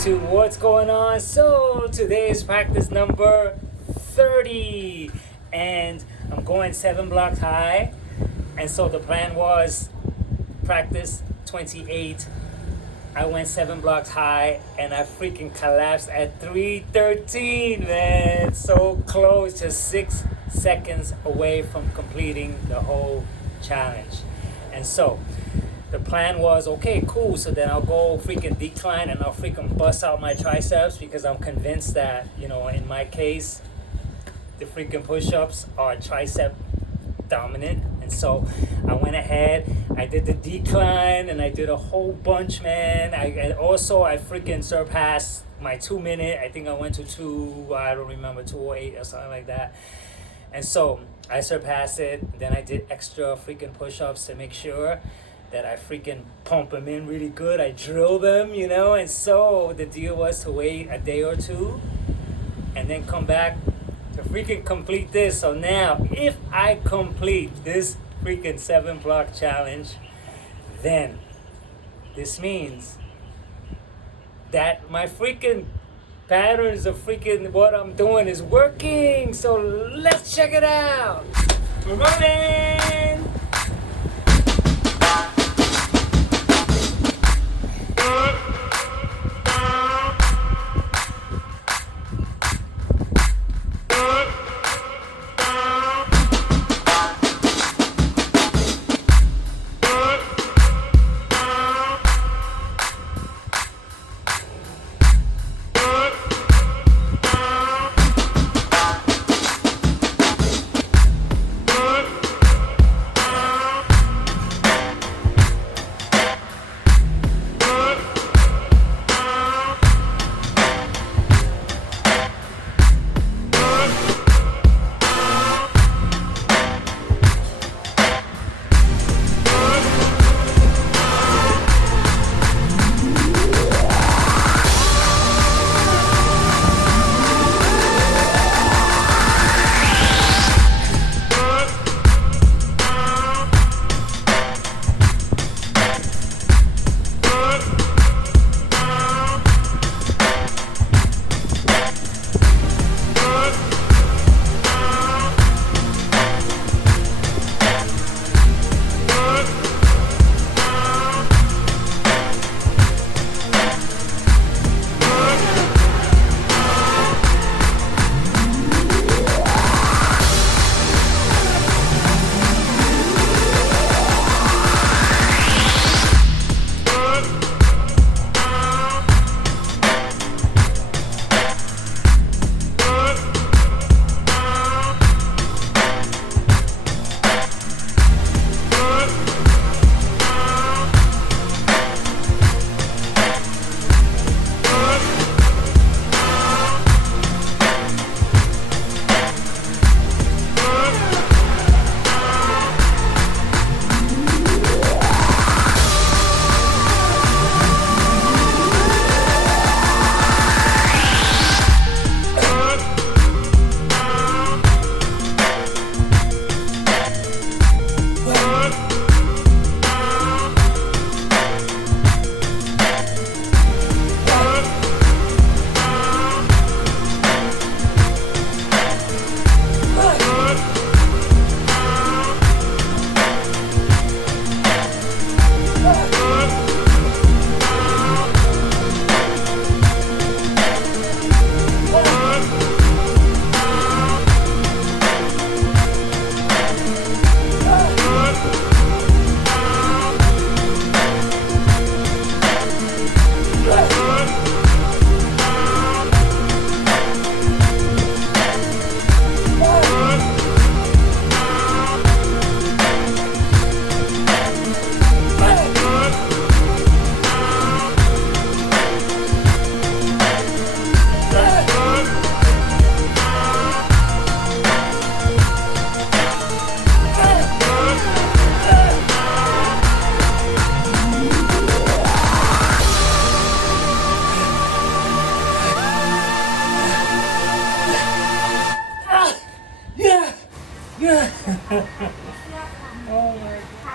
YouTube, what's going on? So today is practice number 30 and I'm going 7 blocks high, and so the plan was practice 28. I went 7 blocks high and I freaking collapsed at 3:13, man. So close, just 6 seconds away from completing the whole challenge. And so the plan was, okay, cool, so then I'll go freaking decline and I'll freaking bust out my triceps, because I'm convinced that, in my case, the freaking push-ups are tricep dominant. And so I went ahead, I did the decline and I did a whole bunch, man. I freaking surpassed my 2 minute. I think I went to 208 or something like that. And so I surpassed it. Then I did extra freaking push-ups to make sure that I freaking pump them in really good. I drill them, and so the deal was to wait a day or two and then come back to freaking complete this. So now, if I complete this freaking 7 block challenge, then this means that my freaking patterns of freaking what I'm doing is working. So let's check it out. We're running.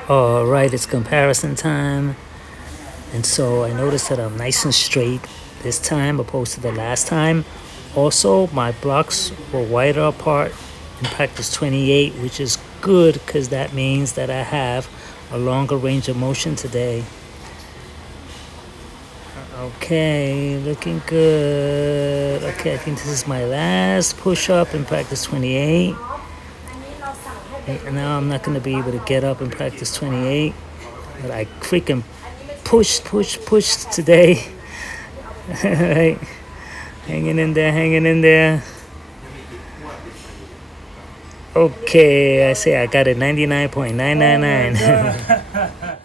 Alright, it's comparison time. And so I noticed that I'm nice and straight. this time opposed to the last time. Also, my blocks were wider apart in practice 28, which is good because that means that I have a longer range of motion today. Okay, looking good. Okay, I think this is my last push-up in practice 28. And now I'm not going to be able to get up in practice 28. But I freaking pushed today. Right? Hanging in there. Okay, I say I got it 99.999.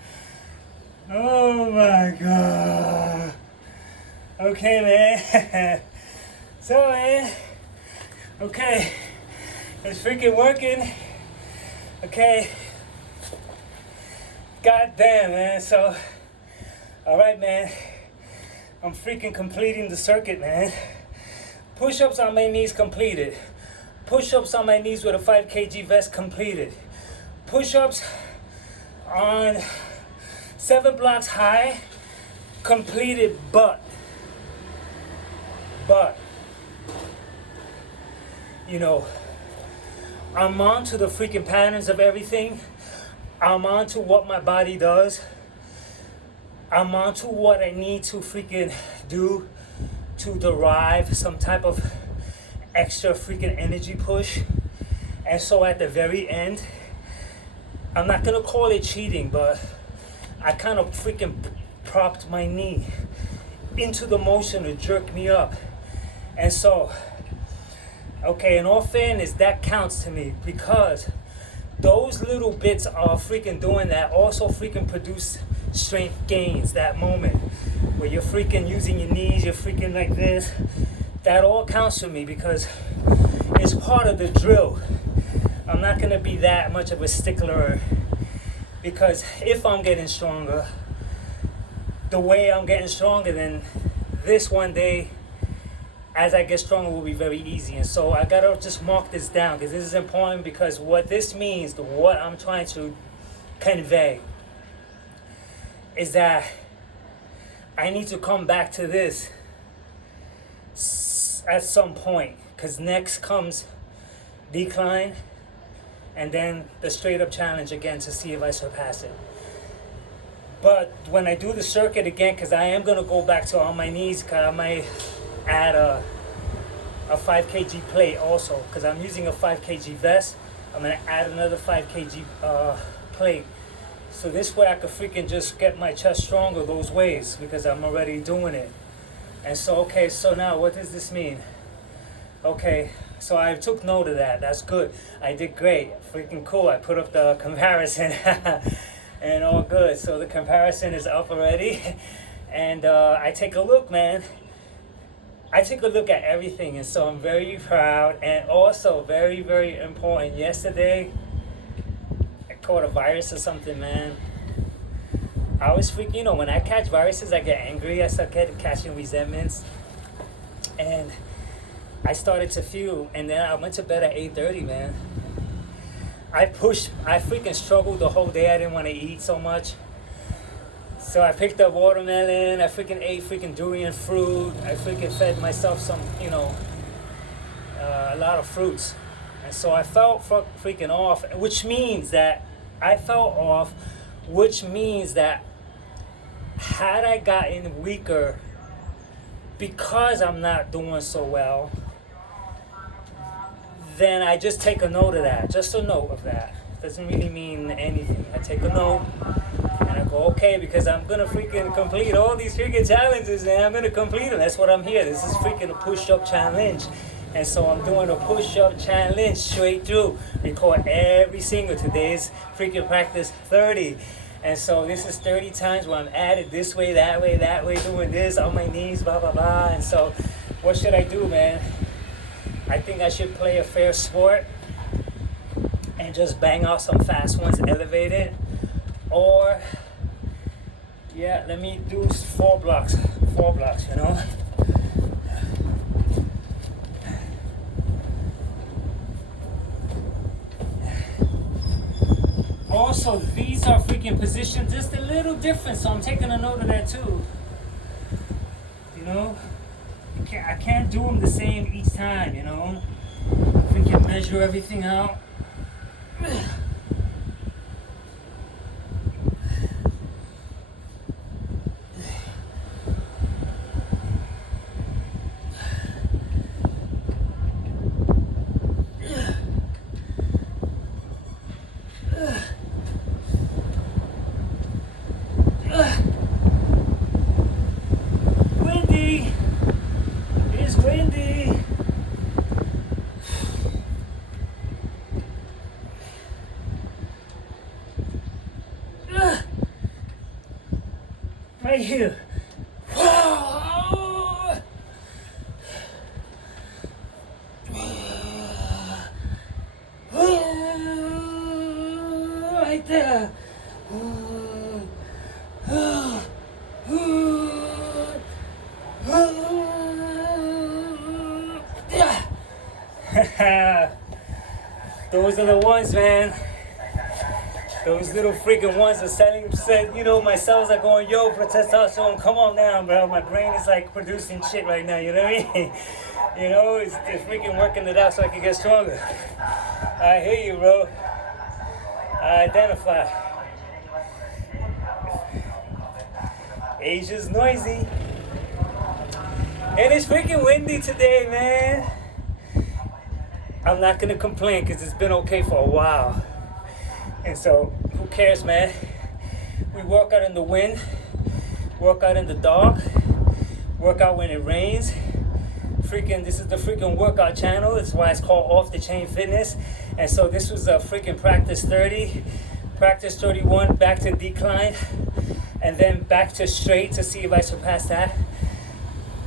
Oh my god. Okay, man. So, man. Okay. It's freaking working. Okay. God damn, man. So, alright, man. I'm freaking completing the circuit, man. Push-ups on my knees completed. Push-ups on my knees with a 5 kg vest completed. Push-ups on 7 blocks high completed, but you know, I'm on to the freaking patterns of everything. I'm on to what my body does. I'm on to what I need to freaking do to derive some type of extra freaking energy push. And so at the very end, I'm not gonna call it cheating, but I kind of freaking propped my knee into the motion to jerk me up. And so, okay, in all fairness, that counts to me because those little bits of freaking doing that also freaking produce strength gains. That moment where you're freaking using your knees, you're freaking like this, that all counts for me because it's part of the drill. I'm not gonna be that much of a stickler because if I'm getting stronger, the way I'm getting stronger, then this one day as I get stronger will be very easy. And so I gotta just mark this down because this is important, because what this means, what I'm trying to convey is that I need to come back to this at some point, because next comes decline and then the straight up challenge again to see if I surpass it. But when I do the circuit again, because I am going to go back to on my knees, because I might add a 5 kg plate also, because I'm using a 5 kg vest. I'm going to add another 5 kg plate. So this way I could freaking just get my chest stronger those ways, because I'm already doing it. And so, okay, so now what does this mean? Okay, so I took note of that. That's good. I did great. Freaking cool. I put up the comparison. And all good. So the comparison is up already. And I take a look, man. I take a look at everything. And so I'm very proud. And also very, very important. Yesterday, I caught a virus or something, man. I was freaking, you know, when I catch viruses, I get angry. I start catching resentments. And I started to feel. And then I went to bed at 8:30, man. I freaking struggled the whole day. I didn't want to eat so much. So I picked up watermelon. I freaking ate freaking durian fruit. I freaking fed myself some, you know, a lot of fruits. And so I felt freaking off, which means that had I gotten weaker because I'm not doing so well, then I just take a note of that. Just a note of that. Doesn't really mean anything. I take a note and I go, okay, because I'm gonna freaking complete all these freaking challenges, and I'm gonna complete them. That's what I'm here. This is freaking a push-up challenge. And so I'm doing a push-up challenge straight through. Record every single. Today's freaking practice 30. And so this is 30 times where I'm at it this way, that way, doing this on my knees, blah, blah, blah. And so what should I do, man? I think I should play a fair sport and just bang out some fast ones, elevated. Or, yeah, let me do 4 blocks, you know? Also, these are freaking positioned just a little different, so I'm taking a note of that too. You know, I can't do them the same each time. You know, if we can measure everything out. Windy. It's windy. Right here. Right there. Those are the ones, man. Those little freaking ones are said, you know, my cells are going, yo, for testosterone, come on down, bro. My brain is like producing shit right now, you know what I mean? You know, it's freaking working it out so I can get stronger. I hear you, bro. I identify. Asia's noisy. And it's freaking windy today, man. I'm not gonna complain because it's been okay for a while. And so, who cares, man? We work out in the wind, work out in the dark, work out when it rains. This is the freaking workout channel. That's why it's called Off the Chain Fitness. And so this was a freaking practice 30, practice 31, back to decline, and then back to straight to see if I surpass that.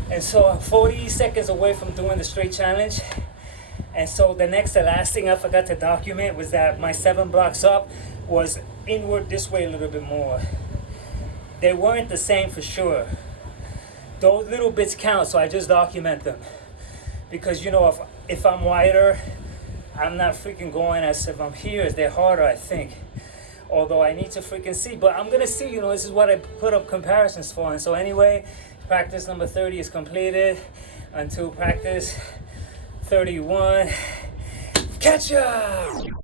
And so I'm 40 seconds away from doing the straight challenge. And so the last thing I forgot to document was that my 7 blocks up was inward this way a little bit more. They weren't the same for sure. Those little bits count, so I just document them. Because, you know, if I'm wider, I'm not freaking going as if I'm here. They're harder, I think. Although I need to freaking see. But I'm going to see, you know, this is what I put up comparisons for. And so anyway, practice number 30 is completed until practice 31. Catch ya!